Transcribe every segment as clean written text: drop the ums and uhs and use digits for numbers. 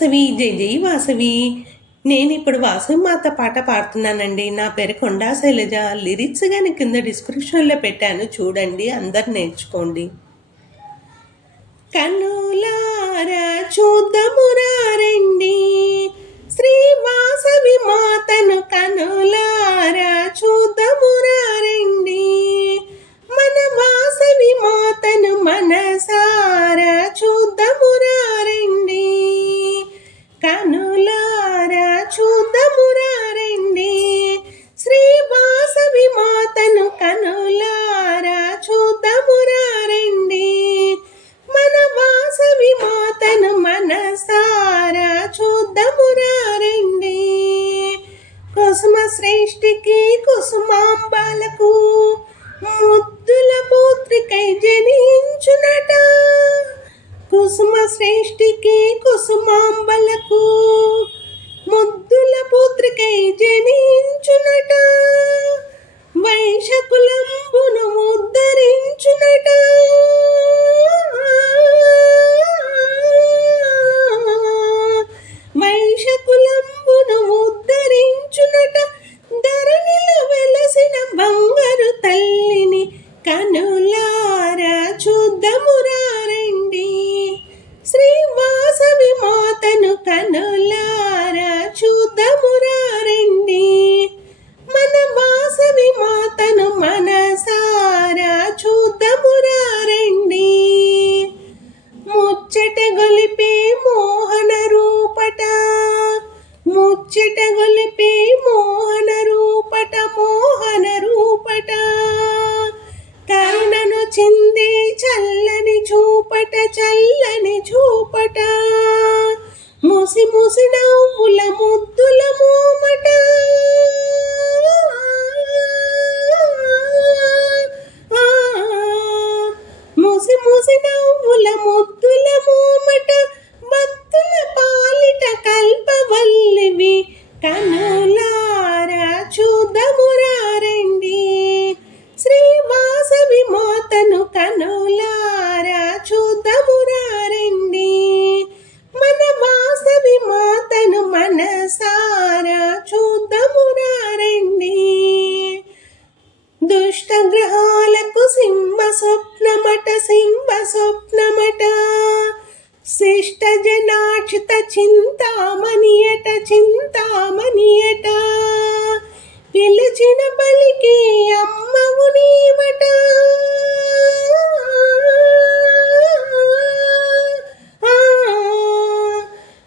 వాసవి జై జై వాసవి. నేనిప్పుడు వాసవి మాత పాట పాడుతున్నానండి. నా పేరు కొండా శైలజ. లిరిక్స్ గాని కింద డిస్క్రిప్షన్లో పెట్టాను, చూడండి, అందరు నేర్చుకోండి. కన్నులారా చూద్దామురా రండి, శ్రీ వాసవి మాతను కన్నులారా చూద్దామురా రండి, మన వాసవి మాతను మనసారా చూద్దామురా రండి, కన్నులారా చూద్దామురా రండి, శ్రీ వాసవి మాతను కన్నులారా చూద్దామురా రండి, మన వాసవి మాతను మనసారా చూద్దామురా రండి. కుసుమ శ్రేష్ఠికి కుసుమాంబాలకు ముద్దుల పుత్రికై జనించునట, కుసుమ శ్రేష్ఠికి కుసుమాంబలకు ముద్దుల పుత్రికై జనించునట, వైశకులంబును ఉద్ధరించునట, వైశకులంబును ఉద్ధరించునట, ధరణిలో వెలసిన బంగారు తల్లిని కనులారా చూద్దామురా రండి, శ్రీ వాసవి మాతను కనులారా చూద్దామురా రండి, మన వాసవి మాతను మనసారా చూద్దామురా రండి. ముచ్చట గొలిపే మోహన రూపట, ముచ్చట గొలిపే మోహన రూపట, మోహన రూపట, కరుణను చిందే చల్లని చూపట, చల్లని చూపట, ముసి ముసి నవ్వుల ముద్దుల మోమట, ముసి ముసి నవ్వుల ముద్దుల మోమట, భక్తుల పాలిట కల్పవల్లివి కనులారా చూద్దామురా రండి, శ్రీ వాసవి మాతను కనులారా చూద్దామురా రండి, మన వాసవి మాతను మనసారా చూద్దామురా రండి. దుష్ట గ్రహాలకు సింహ స్వప్నమట, సింహ స్వప్నమట, శిష్ట జనాక్షిత చింతామణియట, చింతామణియట, పిలిచిన బలికి అమ్మవు నీవట,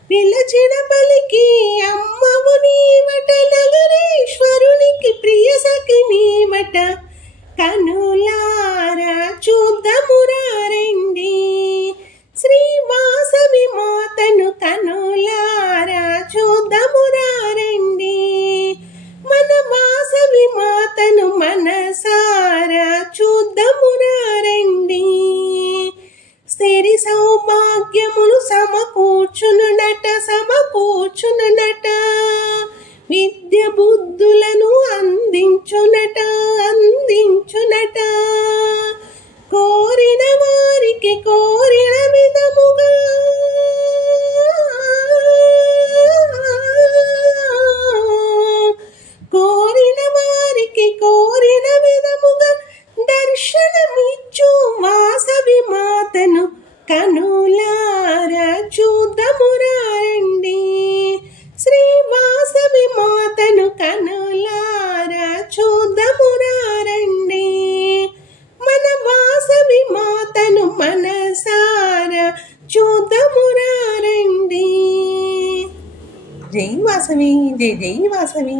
పిలిచిన బలికి అమ్మవు నీవట, నగరేశ్వరునికి ప్రియ సఖి నీవట, కనులారా చూద్దామురా రండి, శ్రీ వాసవి మాతను కనులారా చూద్దామురా రండి, మన వాసవి మాతను మనసారా చూద్దామురా రండి. సిరి సౌభాగ్యములు సమకూర్చునునట, సమకూర్చునునట, విద్య బుద్ధులను అందించునట, అందించునట, కోరిన వారికి కోరిన విధముగా, కోరిన వారికి కోరిన విధముగా దర్శనమిచ్చు వాసవి మాతను కనులారా చూద్దామురా రండి, శ్రీ వాసవి మాతను కనులారా చూద్దామురా రండి, మన వాసవి మాతను మనసారా చూద్దామురా రండి. జై వాసవి, జై జై వాసవి.